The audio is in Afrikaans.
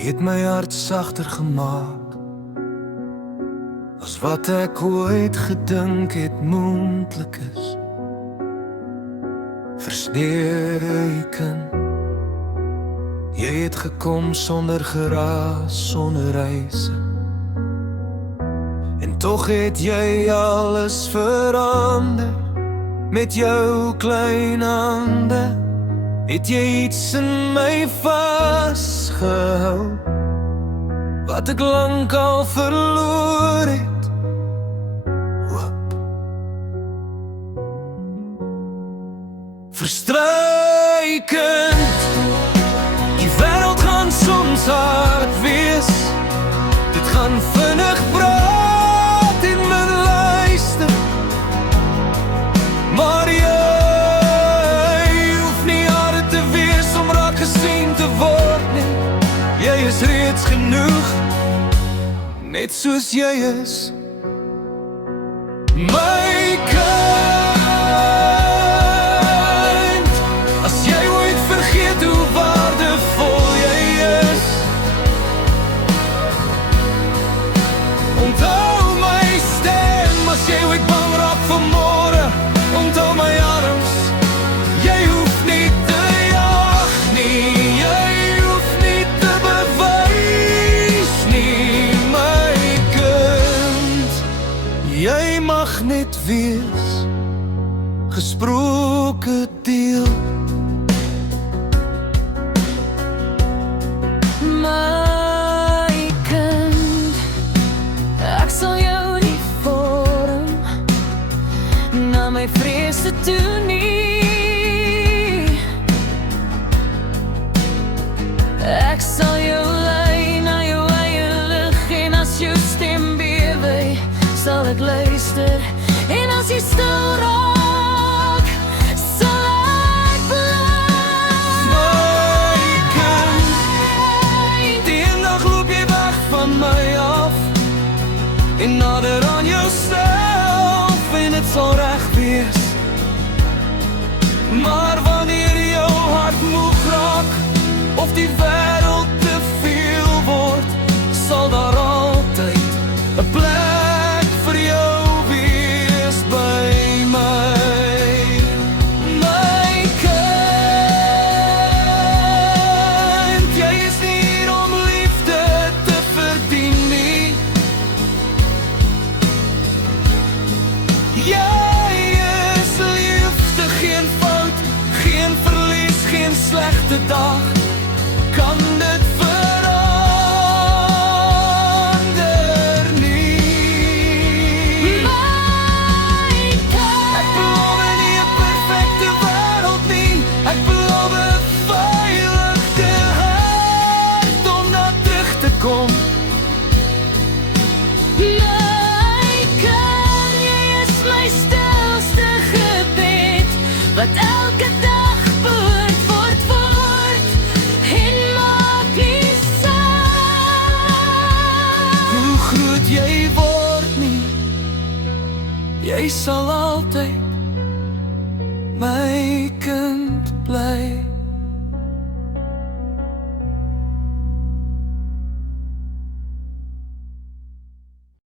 het my hart sagter gemaak as wat ek ooit gedink het moontlik is. Versneer jy kind, jy het gekom sonder geraas, sonder reise. En tog het jy alles verander. Met jou klein hande het jy iets in my vasgehou, wat ek lang al verloor het, hoop. Verstrykend, die wêreld gaan soms hard wees. Dit gaan vinnig praat en min luister. Maar jy hoef nie harde te wees om raak gesien te word nie. Jy is reeds genoeg, net soos jy is. My kind, as jy ooit vergeet hoe waardevol jy is, onthou my stem. As jy ooit bang raak vir môre, onthou my arms. Jy hoef nie te jag nie, jy hoef nie te bewys nie, my kind. Jy mag net wees, gesproke deel. My kind, ek sal jou nie vorm na my vrese toe nie. Ek sal jou lei na jou eie lig, en as jou stem bewe, sal ek luister. En as jy stil raak, sal ek bly. My kind, die eendag loop jy weg van my af en nader aan jouself, en het sal reg wees. Maar wanneer jou hart moeg raak, of die wêreld te veel word, sal daar altyd 'n plek vir jou wees by my. My kind, jy is nie hier om liefde te verdien nie. Jy is liefde, geen fout, geen verlies, geen slegte dag kan dit verander nie. My kind, Ek beloof nie 'n perfekte wêreld nie. Ek beloof 'n veilige hart om na terug te kom. my kind, jy is my stilste gebed, wat elke dag beantwoord word, en maak nie saak Hoe groot jy word nie, jy sal altyd